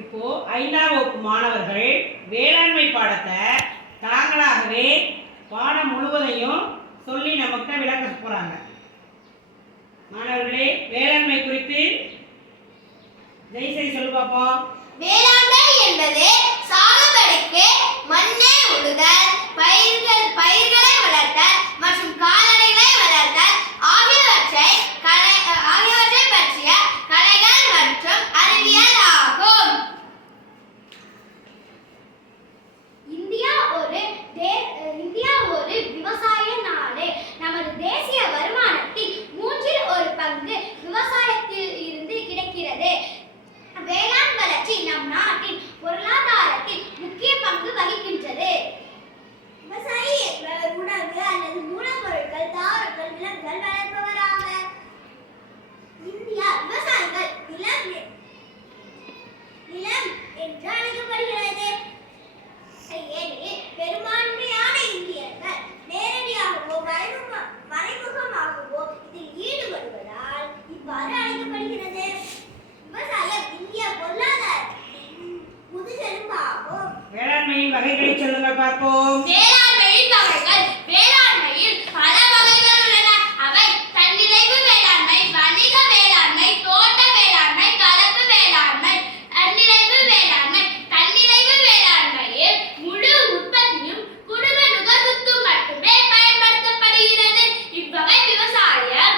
இப்போ 5ஆம் வகுப்பு மாணவர்கள் வேளாண்மை பாடத்தை தாங்களாகவே பாடம் முழுவதையும் சொல்லி நமக்கு விளக்க போறாங்க. மாணவர்களே, வேளாண்மை குறித்து ஜெய்சரி சொல்லு பாப்போம். வேளாண்மை என்பது சாகுபடிக்கு மண்ணை உழுதல், பயிர்களை வளர்த்தல் மற்றும் கால்நடைகளை வளர்த்தல் ஆகியவற்றை பற்றிய கலைகள் மற்றும் அறிவியல் ஆகும். இந்தியா ஒரு விவசாய நாடு. நமது தேசிய வருமானத்தில் 1/3 விவசாயத்தில் இருந்து கிடைக்கிறது. வேளாண் வளர்ச்சி நம் நாட்டின் பொருளாதாரத்தில் முக்கிய பங்கு வகிக்கின்றது. விவசாயி என்பவர் உணவு அல்லது மூலப்பொருட்கள், தாவரங்கள், விலங்குகள் வளர்ப்பவர் ஆவர். இந்தியா விவசாயிகள் நிலம் என்று அழைக்கப்படுகிறது. ஏனெனில் பெரும்பான்மையான இந்தியர்கள் நேரடியாகவோ மறைமுகமாகவோ இதில் ஈடுபடுவதால் இவ்வாறு அழைக்கப்படுகிறது. விவசாயம் இந்திய பொருளாதாரத்தின் முதுகெலும்பாகும். வேளாண்மையின் வகைகளை சொல்லுங்கள் பார்ப்போம். வேளாண்மையின் வகைகள். வேளாண்மையில் பல வகைகள் உள்ளன. அவை தன்னிறைவு வேளாண்மை, வணிக வேளாண்மை, தோட்ட வேளாண்மை, கலப்பு வேளாண்மை. தன்னிறைவு வேளாண்மை. தன்னிறைவு வேளாண்மையில் முழு உற்பத்தியும் குடும்ப நுகர்வுக்கு மட்டுமே பயன்படுத்தப்படுகிறது. இவ்வகை விவசாயம்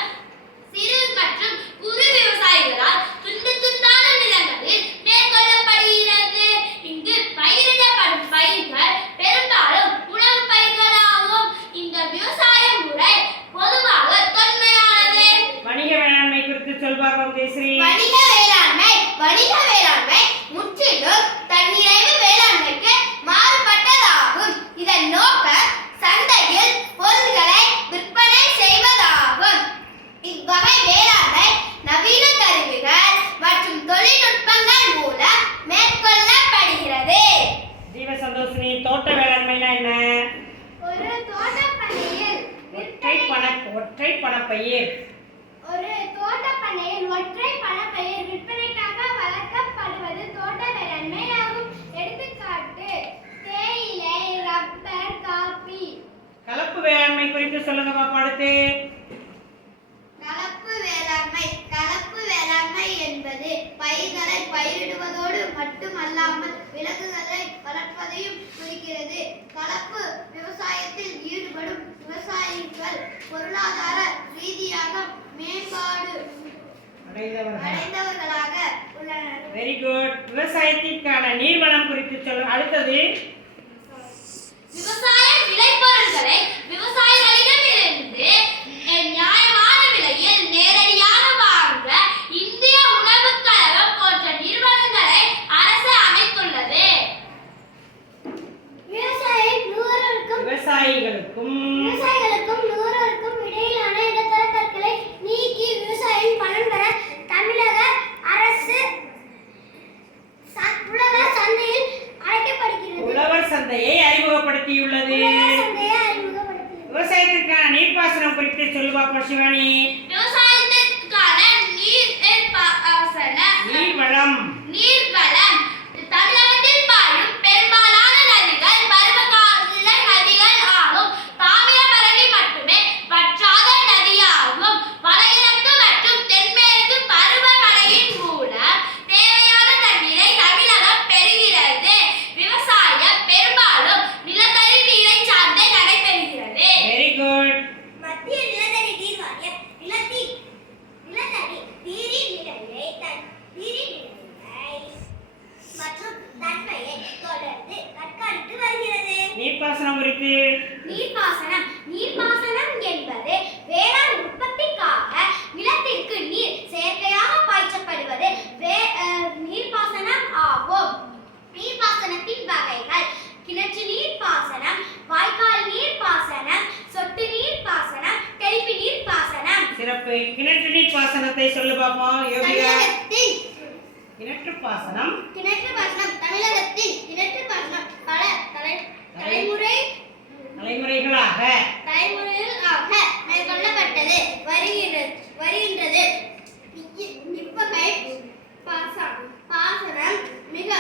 சிறு மற்றும் குறு விவசாயிகளால் துண்டு துண்டான நிலங்களில் மேற்கொள்ளப்படுகிறது. இங்கு பயிரிடப்படும் பயிர்கள் பெரும்பாலும் உணவு பயிர்களாகும். இந்த விவசாய முறை பொதுவாக தொன்மையானது. வணிக வேளாண்மை குறித்து சொல்வார்கள் ஜெயஸ்ரீ. வணிக வேளாண்மை முற்றிலும் தன்னிறைவு வேளாண்மைக்கு மாறுபட்டதாகும். இதன் நோக்கம் சந்தையில் பொருட்களை விற்பனை செய்வதாகும். இவ்வகை வேளாண்மை நவீன கருவிகள் மற்றும் தொழில்நுட்பங்கள் மூலம் மேற்கொள்ளப்படுகிறது. ஜீவசந்தோஷினி, தோட்ட வேளாண்மைனா என்ன? ஒரு தோட்டப்பண்ணையில் ஒற்றை பணப்பயிர் விற்பனைக்காக வளர்க்கப்படுவது தோட்ட வேளாண்மை ஆகும். எடுத்துக்காட்டு தேயிலை, ரப்பர், காபி. கலப்பு வேளாண்மை குறித்து சொல்லுங்க பாப்பா. அடுத்து கலப்பு வேளாண்மை என்பது பயிர்களை பயிரிடுவதோடு மட்டுமல்லாமல் விலங்குகளை வளர்ப்பதையும் குறிக்கிறது. கலப்பு விவசாயத்தில் ஈடுபடும் விவசாயிகள் பொருளாதார ரீதியாக மேம்பாடு அடைந்தவர்களாக உள்ளனர். Very good. விவசாயத்திற்கான நீர்வளம் குறித்து சொல்லுங்க. அடுத்தது விவசாய விளைபொருட்களை விவசாயிகளிடமிருந்து நியாயமான விலையில் நேரடியாக வாங்க இந்திய உணவுக் கழகம் போன்ற நிறுவனங்களை அரசு அமைத்துள்ளது. விவசாயிகளுக்கும் நுகர்வோருக்கும் இடையிலான இடைத்தரகர்களை நீக்கி விவசாயியின் பலன் பெற தமிழக அரசு உழவர் சந்தையை அறிமுகப்படுத்தியுள்ளது. விவசாயத்திற்கான நீர்ப்பாசனம் குறித்து சொல்லுவாப்பா சிவானி. விவசாயத்திற்கான நீர்வளம் தமிழகத்தில் பாயும் பெரும்பாலான நதிகள் பருவகால நதிகள் ஆகும். தாமிரபரணி மட்டுமே வற்றாத நதியாகும். வடகிழக்கு மற்றும் தென்மேற்கு பருவமழையின் மூலம் தேவையான தண்ணீரை தமிழகம் பெறுகிறது. விவசாயம் பெரும்பாலும் நிலத்தடி நீரை சார்ந்தே நடைபெறுகிறது. Very good. மத்திய நிலத்தடி நீர் வாரியம் நிலத்தடி நீரை மற்றும் தன்மையை தொடர்ந்து கண்காணித்து வருகிறது. நீர்ப்பாசனம் குறித்து நீர்ப்பாசனம் என்பது வேளாண் உற்பத்திக்காக நிலத்திற்கு நீர் செயற்கையாக பாய்ச்சப்படுவது நீர்ப்பாசனம் ஆகும். நீர்ப்பாசனத்தின் வகைகள்: கிணற்று நீர்ப்பாசனம், வாய்க்கால் நீர்ப்பாசனம், சொட்டு நீர்ப்பாசனம், தெளிப்பு நீர்ப்பாசனம். சிறப்பு. கிணற்று நீர் பாசனத்தை சொல்லு பாப்போம் யோகியா. கிணற்று பாசனம் தமிழகத்தில் கிணற்று பாசனம் பல தலைமுறைகளாக மேற்கொள்ளப்பட்டது வருகின்றது. இவ்வகை பாசனம் மிக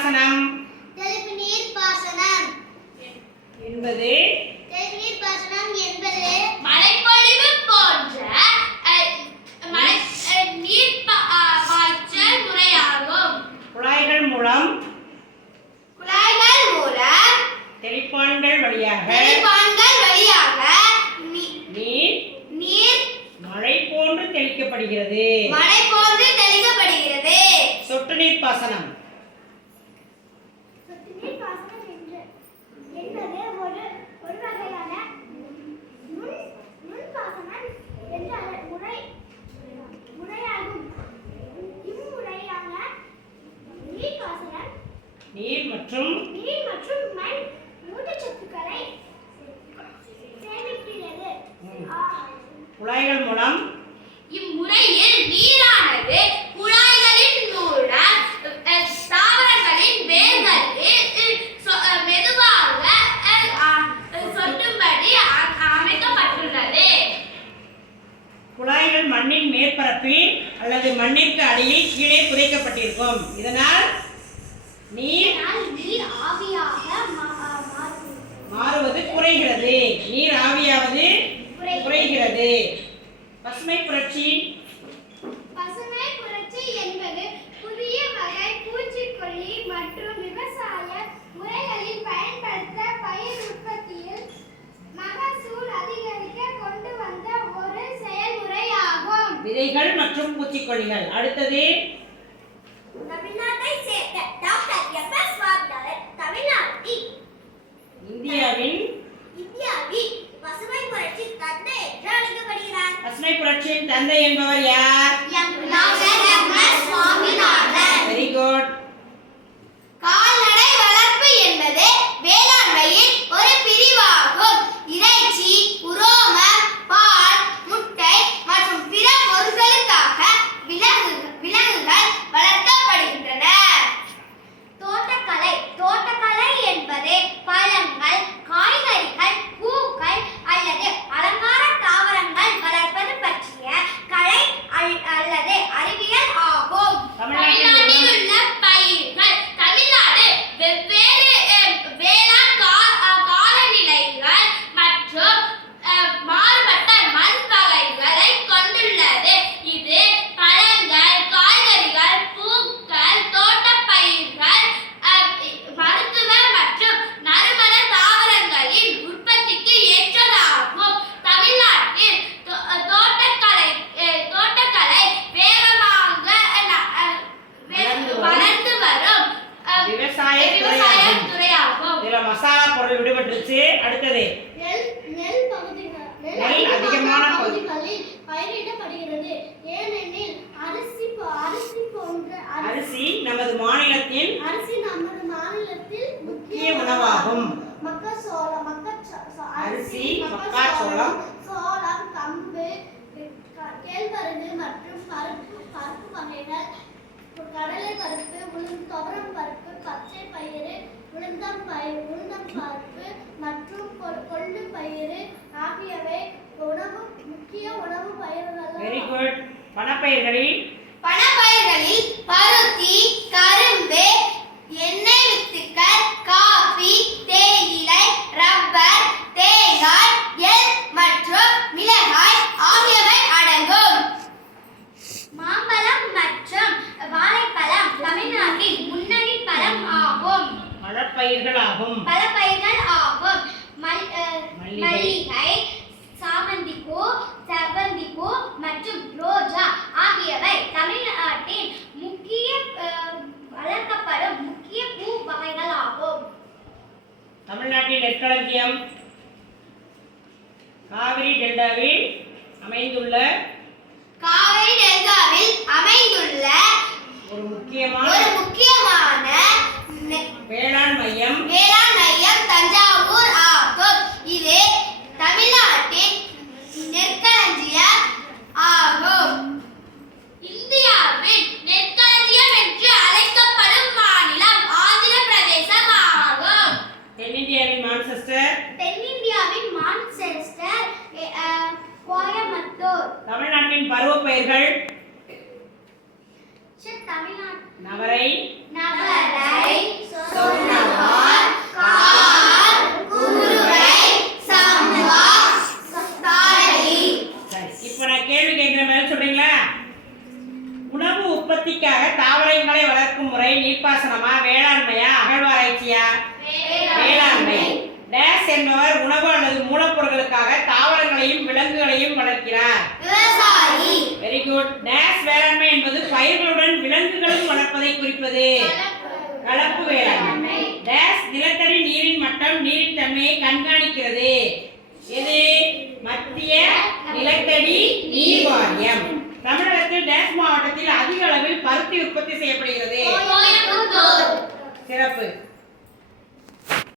பாசனம் தெளிப்பு நீர் பாசனம் என்பது தெளிப்பு நீர் பாசனம் என்பது மழைப்பொழிவு போன்ற நீர் பாய்ச்சல் முறையாகும். குழாய்கள் மூலம் தெளிப்பான்கள் வழியாக நீர் நீர் மழை போன்று தெளிக்கப்படுகிறது. சொட்டு நீர் பாசனம் சொட்டு நீர் பாசனம் என்பது ஒரு வகையான நுண் பாசனம் என்ற முறையாகும். இம்முறையான நீர் பாசனம் நீர் மற்றும் மண் ஊட்டச்சத்துக்களை சேமிக்கிறது. குழாய்கள் மூலம் இம்முறையில் நீரானது குழாய்களின் மூலம் தாவரங்களின் வேர்களில் மெதுவாக சொட்டும்படி அமைக்கப்பட்டுள்ளது. குழாய்கள் மண்ணின் மேற்பரப்பில் அல்லது மண்ணிற்கு அடியில் கீழே புதைக்கப்பட்டிருக்கும். இதனால் நீர் ஆவியாக மாறுவது குறைகிறது. நீர் ஆவியாவது குறைகிறது. பசுமை புரட்சி என்பது புதிய வகை பூச்சிக்கொல்லி மற்றும் விவசாய முறைகளில் பயன்படுத்த பயிர் உற்பத்தியில் மகசூல் அதிகரிக்க கொண்டு வந்த ஒரு செயல்முறையாகும். விதைகள் மற்றும் பூச்சிக்கொல்லிகள். அடுத்தது தமிழ்நாட்டை சேர்ந்த டாக்டர் எம்.எஸ். சுவாமிநாதன் தமிழ்நாட்டில் இந்தியாவின் பசுமை புரட்சி தந்தை என்று அழைக்கப்படுகிறார். பசுமை புரட்சியின் தந்தை என்பவர் யார்? Doctor MS. Swaminathan. Very good. கால்நடை வளர்ப்பு என்பது வேளாண்மையின் ஒரு பிரிவாகும். இறைச்சி, உரோமம், பால், முட்டை மற்றும் பிற பொருட்களுக்காக விலங்குகள் வளர்க்கப்படுகின்றன. தோட்டக்கலை என்பது பழங்கள், காய்கறிகள், பூக்கள் அல்லது அலங்கார தாவரங்கள் வளர்ப்பது பற்றிய கலை அல்லது அறிவியல் ஆகும். தமிழ்நாட்டில் உள்ள பயிர்கள் தமிழ்நாடு வெவ்வேறு வேளாண் காலநிலைகள் மற்றும் மாறுபட்ட மண் வகைகளை கொண்டுள்ளது. இது பழங்கள், காய்கறிகள், பூக்கள், தோட்டப்பயிர்கள், மருத்துவ மற்றும் நறுமண தாவரங்களின் உற்பத்திக்கு ஏற்றதாகும். தமிழ்நாட்டில் தோட்டக்கலை வேகமாக வளர்ந்து வரும் விவசாய துறையாகும். இதுல மசாலா பொருள் விடுபட்டுருச்சு. அடுத்தது நெல் அதிகமான பகுதிகளில் பயிரிடப்படுகிறது. ஏனெனில் அரிசி நமது மாநிலத்தின் முக்கிய உணவாகும். அரிசி, மக்காச்சோளம், சோளம், கம்பு, கேழ்வரகு மற்றும் பருப்பு வகைகள், கடலை பருப்பு, துவரம் பருப்பு, பச்சை பயிறு, உளுந்தம் பருப்பு மற்றும் கொள்ளு பயிறு ஆகியவை முக்கிய உணவு பயிர்கள். Very good. பணப்பயிர்களில் பருத்தி, கரும்பு, எண்ணெய் வித்துக்கள், காபி, தேயிலை, ரப்பர், தேங்காய், எள் மற்றும் மிளகாய் ஆகியவை அடங்கும். மாம்பழம் மற்றும் வாழைப்பழம் தமிழ்நாட்டில் முன்னணி பழம் ஆகும். பழப்பயிர்கள் ஆகும். மல்லிகை, சாமந்தி பூ, செவ்வந்தி பூ மற்றும் ரோஜா ஆகியவை தமிழ்நாட்டின் வளர்க்கப்படும் முக்கிய பூ வகைகள் ஆகும். தமிழ்நாட்டின் நெற்களஞ்சியம் காவிரி டெல்டாவில் அமைந்துள்ள ஒரு முக்கியமான வேளாண் மையம் தஞ்சாவூர் ஆகும். இது தமிழ்நாட்டின் நெற்களஞ்சியம் ஆகும். இந்தியாவின் நெற்களஞ்சியம் என்று அழைக்கப்படும் மாநிலம் ஆந்திர பிரதேசம் ஆகும். தென்னிந்தியாவின் மான்செஸ்டர், கோயம்புத்தூர். தமிழ்நாட்டின் பருவப்பயிர்கள் நவரை நவரை சொன்னவார் கார் குருவை சம்பா தாளி. சரி, இப்போ நான் கேள்வி கேட்கிற மாதிரி சொல்றீங்களா? உணவு உற்பத்திக்காக தாவரங்களை வளர்க்கும் முறை நீர்ப்பாசனமா, வேளாண்மையா, அகழ்வாராய்ச்சியா? வேளாண்மை. டேஸ் என்பவர் உணவு அல்லது மூலப்பொருட்களுக்காக தாவரங்களையும் விலங்குகளையும் வளர்க்கிறார். விவசாயி. Very good. டேஸ் வேளாண்மை என்பது பயிர்களுடன் விலங்குகளும் வளர்ப்பதை குறிப்பது. கலப்பு வேளாண்மை. டேஸ் நிலத்தடி நீரின் மட்டம், நீரின் தன்மையை கண்காணிக்கிறது. எது? மத்திய நிலத்தடி நீர் வாரியம். தமிழகத்தில் டேஸ் மாவட்டத்தில் அதிக அளவில் பருத்தி உற்பத்தி செய்யப்படுகிறது. கோயம்புத்தூர். சிறப்பு.